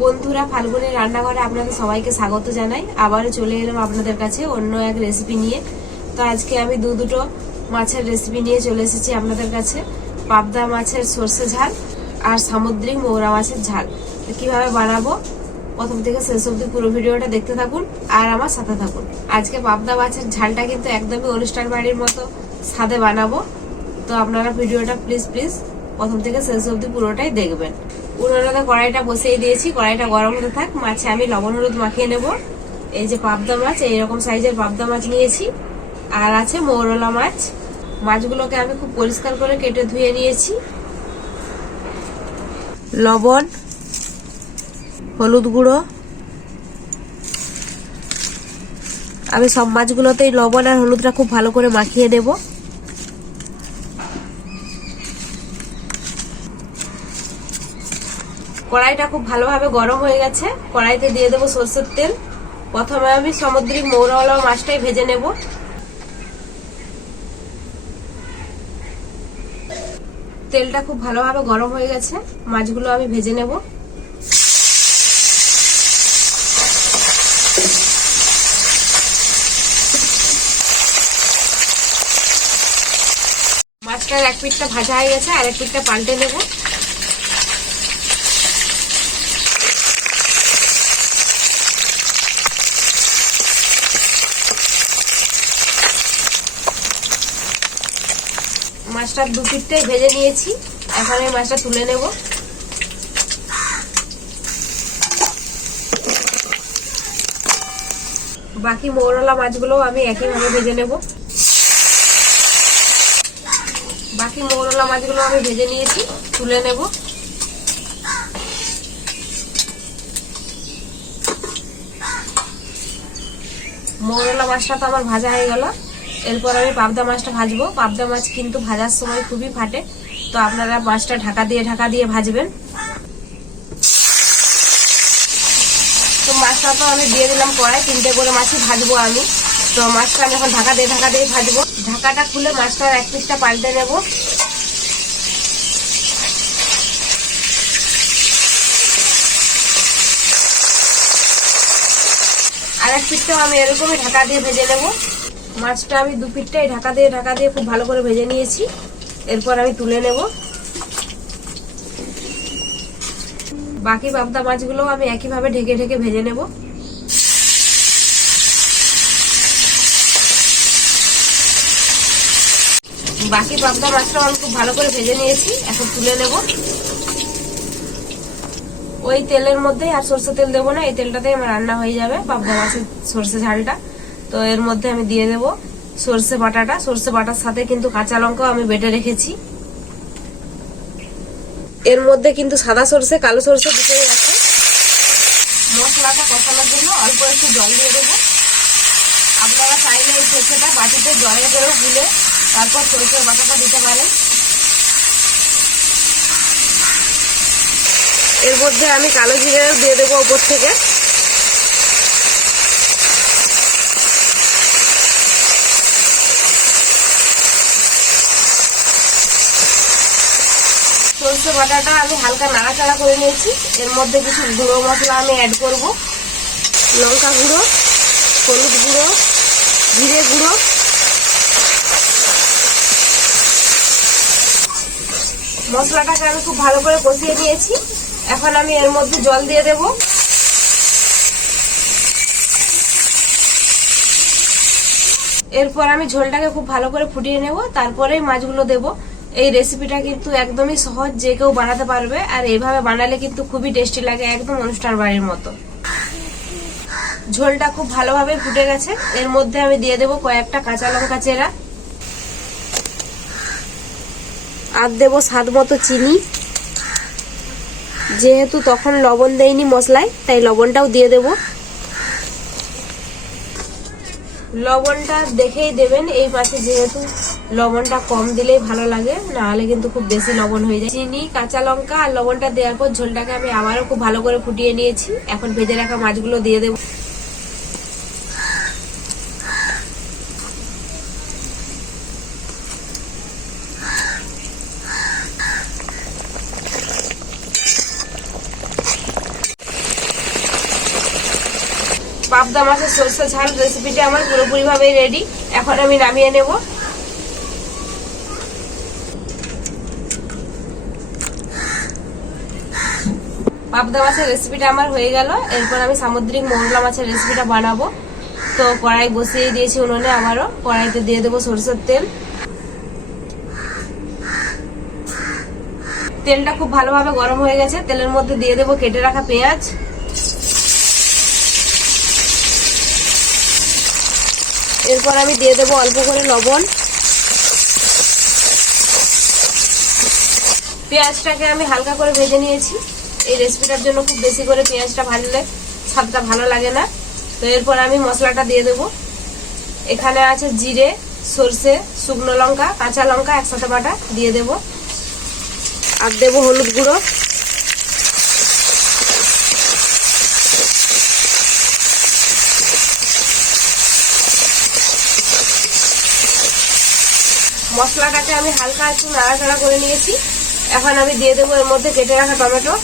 বন্ধুরা ফাল্গুনি রান্নাঘরে আপনাদের সবাইকে স্বাগত জানাই। আবারও চলে এলাম আপনাদের কাছে অন্য এক রেসিপি নিয়ে। তো আজকে আমি দু দুটো মাছের রেসিপি নিয়ে চলে এসেছি আপনাদের কাছে। পাবদা মাছের সর্ষে ঝাল আর সামুদ্রিক মৌরা মাছের ঝাল। তো কীভাবে বানাবো? প্রথম থেকে শেষ অব্দি পুরো ভিডিওটা দেখতে থাকুন আর আমার সাথে থাকুন। আজকে পাবদা মাছের ঝালটা কিন্তু একদমই অনুষ্ঠান বাড়ির মতো স্বাদে বানাবো। তো আপনারা ভিডিওটা প্লিজ প্লিজ প্রথম থেকে শেষ অব্দি পুরোটাই দেখবেন। উনুনে কড়াইটা বসিয়ে দিয়েছি, কড়াইটা গরম হতে থাক। মাছে আমি লবণ হলুদ মাখিয়ে নেব। এই যে পাবদা মাছ এইরকম সাইজের পাবদা মাছ নিয়েছি। আর আছে মৌরলা মাছ। মাছগুলোকে আমি খুব পরিষ্কার করে কেটে ধুয়ে নিয়েছি। লবণ, হলুদ গুঁড়ো। আমি সব মাছগুলোতেই লবণ আর হলুদটা খুব ভালো করে মাখিয়ে দেবো কড়াইটা খুব ভালোভাবে গরম হয়ে গেছে। কড়াইতে দিয়ে দেবো সর্ষের তেল। প্রথমে আমি সামুদ্রিক মৌরাওয়ালা মাছটাই ভেজে নেব। তেলটা খুব ভালোভাবে গরম হয়ে গেছে। মাছগুলো আমি ভেজে নেব। মাছটার এক পিঠটা ভাজা হয়ে গেছে আর এক পিঠটা পাল্টে নেব। মাছটা দু পিঠটাই ভেজে নিয়েছি। এখন এই মাছটা তুলে নেব। বাকি মৌরলা মাছগুলো আমি একইভাবে ভেজে নেব। বাকি মৌরলা মাছগুলো আমি ভেজে নিয়েছি, তুলে নেব। মৌরলা মাছটা তো আমার ভাজা হয়ে গেল। এরপর আমি পাবদা মাছটা ভাজবো। পাবদা মাছ কিন্তু ভাজার সময় খুবই ফাটে। তো আপনারা মাছটা ঢাকা দিয়ে ঢাকা দিয়ে ভাজবেন। তো মাছটা তো আমি দিয়ে দিলাম কড়াই, তিনটে করে মাছই ভাজবো আমি। তো মাছটা আমি এখন ঢাকা দিয়ে ঢাকা দিয়ে ভাজবো। ঢাকাটা খুলে মাছটার এক পিসটা পাল্টে নেব। আর এক পিসটাও আমি এরকমই ঢাকা দিয়ে ভেজে নেব। মাছটা আমি দু পিঠটাই ঢাকা দিয়ে ঢাকা দিয়ে খুব ভালো করে ভেজে নিয়েছি। এরপর আমি তুলে নেব। বাকি পাবদা মাছগুলো আমি একইভাবে ঢেকে ঢেকে ভেজে নেব। বাকি পাবদা মাছটাও আমি খুব ভালো করে ভেজে নিয়েছি, এখন তুলে নেব। ওই তেলের মধ্যে আর সরষে তেল দেবো না, এই তেলটাতে আমার রান্না হয়ে যাবে, পাবদা মাছের সর্ষে ঝালটা। তো এর মধ্যে আমি দিয়ে দেব সর্ষে বাটাটা। সর্ষে বাটার সাথে কিন্তু কাঁচা লঙ্কাও আমি বেটে রেখেছি। এর মধ্যে কিন্তু সাদা সর্ষে, কালো সর্ষে দুটোই আছে মশলাটা কষানোর জন্য অল্প একটু জল দিয়ে দেবো। আপনারা চাইলে এই সর্ষেটা বাটিতে জলে করেও গুলে তারপর সর্ষের বাটাটা দিতে পারেন। এর মধ্যে আমি কালো জিরে দিয়ে দেবো ওপর থেকে। সরষে বাটাটা আমি হালকা নাড়াচাড়া করে নিয়েছি। এর মধ্যে কিছু গুঁড়ো মশলা আমি অ্যাড করব। লঙ্কা গুঁড়ো, হলুদ গুঁড়ো, জিরে গুঁড়ো। মশলাটাকে আমি খুব ভালো করে কষিয়ে নিয়েছি। এখন আমি এর মধ্যে জল দিয়ে দেব। এরপর আমি ঝোলটাকে খুব ভালো করে ফুটিয়ে নেব। তারপরেই মাছগুলো দেবো। এই রেসিপিটা কিন্তু একদমই সহজ, যে কেউ বানাতে পারবে। আর এইভাবে বানালে কিন্তু খুবই টেস্টি লাগে, একদম অনুষ্ঠান বাড়ির মতো। ঝোলটা খুব ভালোভাবে ফুটে গেছে। এর মধ্যে আমি দিয়ে দেবো কয়েকটা কাঁচা লঙ্কা চেরা। আর দেবো স্বাদ মতো চিনি। যেহেতু তখন লবণ দেয়নি মশলায়, তাই লবণটাও দিয়ে দেবো। লবণটা দেখেই দেবেন, এই মাছে যেহেতু লবণটা কম দিলেই ভালো লাগে, নাহলে কিন্তু খুব বেশি লবণ হয়ে যায়। চিনি, কাঁচা লঙ্কা আর লবণটা দেওয়ার পর ঝোলটাকে আমি আবারও খুব ভালো করে ফুটিয়ে নিয়েছি। এখন ভেজে রাখা মাছগুলো দিয়ে দেবো পাবদা মাছের সরষে ঝাল রেসিপিটা আমার পুরোপুরিভাবে রেডি এখন আমি নামিয়ে নেব। পাবদা মাছের রেসিপিটা আমার হয়ে গেল। এরপর আমি সামুদ্রিক মৌরলা মাছের রেসিপিটা বানাবো। তো কড়াই বসিয়ে দিয়েছি উনুনে আবারও। কড়াইতে দিয়ে দেবো সরষের তেল। তেলটা খুব ভালোভাবে গরম হয়ে গেছে। তেলের মধ্যে দিয়ে দেবো কেটে রাখা পেঁয়াজ। এরপর আমি দিয়ে দেবো অল্প করে লবণ। পেঁয়াজটাকে আমি হালকা করে ভেজে নিয়েছি। এই রেসিপিটার জন্য খুব বেশি করে পেঁয়াজটা ভাজলে স্বাদটা ভালো লাগে না। তো এরপর আমি মশলাটা দিয়ে দেবো। এখানে আছে জিরে, সর্ষে, শুকনো লঙ্কা, কাঁচা লঙ্কা, একসাথে বাটা দিয়ে দেব। আর দেবো হলুদ গুঁড়ো। মশলাটাকে আমি হালকা একটু নাড়াচাড়া করে নিয়েছি। এখন আমি দিয়ে দেবো এর মধ্যে কেটে রাখা টমেটো।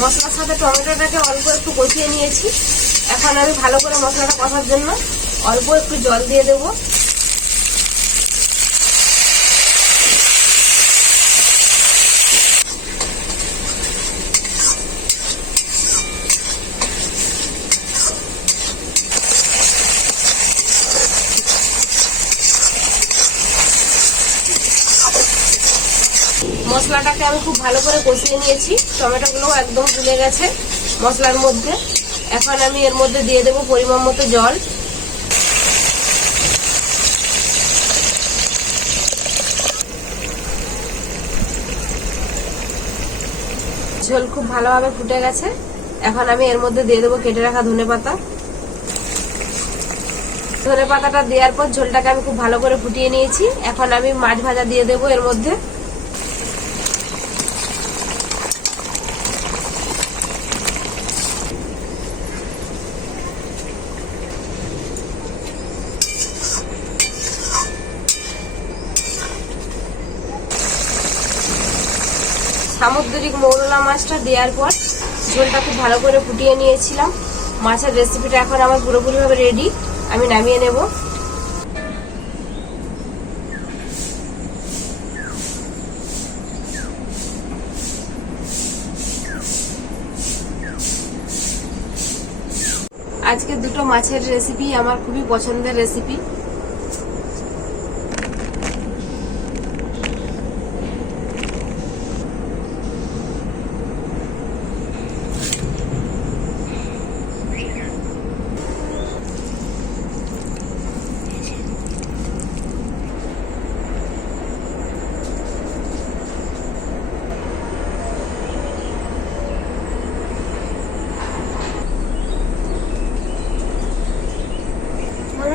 মশলার সাথে টমেটোটাকে অল্প একটু কষিয়ে নিয়েছি। এখন আমি ভালো করে মশলাটা কষার জন্য অল্প একটু জল দিয়ে দেবো। মশলাটাকে আমি খুব ভালো করে কষিয়ে নিয়েছি। টমেটোগুলো একদম গুলে গেছে মশলার মধ্যে। এখন আমি এর মধ্যে দিয়ে দেবো পরিমাণ মতো জল। ঝোল খুব ভালোভাবে ফুটে গেছে। এখন আমি এর মধ্যে দিয়ে দেবো কেটে রাখা ধনে পাতা। ধনে পাতাটা দেওয়ার পর ঝোলটাকে আমি খুব ভালো করে ফুটিয়ে নিয়েছি। এখন আমি মাছ ভাজা দিয়ে দেবো এর মধ্যে। সামুদ্রিক মৌরলা মাছটা দেওয়ার পর ঝোলটা খুব ভালো করে ফুটিয়ে নিয়েছিলাম। মাছের রেসিপিটা এখন আমার পুরোপুরিভাবে রেডি আমি নামিয়ে নেব। আজকে দুটো মাছের রেসিপি আমার খুবই পছন্দের রেসিপি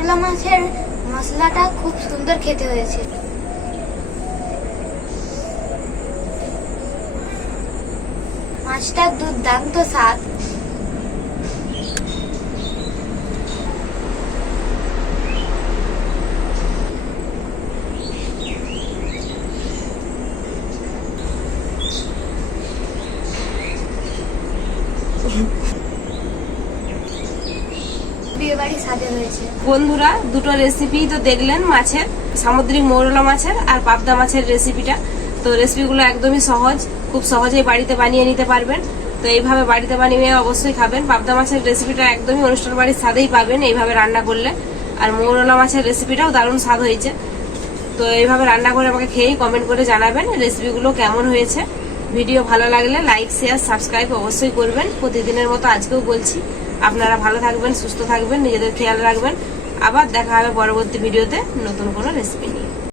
মোরলা মাছের মশলাটা খুব সুন্দর খেতে হয়েছে। মাছটার দুর্দান্ত স্বাদ। বন্ধুরা, দুটো রেসিপি তো দেখলেন, মাছের, সামুদ্রিক মৌরলা মাছের আর পাবদা মাছের রেসিপিটা তো রেসিপিগুলো একদমই সহজ, খুব সহজেই বাড়িতে বানিয়ে নিতে পারবেন। তো এইভাবে বাড়িতে বানিয়ে অবশ্যই খাবেন। পাবদা মাছের রেসিপিটা একদমই অনুষ্ঠান বাড়ির স্বাদেই পাবেন এইভাবে রান্না করলে। আর মৌরলা মাছের রেসিপিটাও দারুণ স্বাদ হয়েছে। তো এইভাবে রান্না করে আমাকে খেয়েই কমেন্ট করে জানাবেন রেসিপিগুলো কেমন হয়েছে। ভিডিও ভালো লাগলে লাইক শেয়ার সাবস্ক্রাইব অবশ্যই করবেন। প্রতিদিনের মতো আজকেও বলছি। আপনারা ভালো থাকবেন, সুস্থ থাকবেন, নিজেদের খেয়াল রাখবেন। আবার দেখা হবে পরবর্তী ভিডিওতে নতুন কোনো রেসিপি নিয়ে।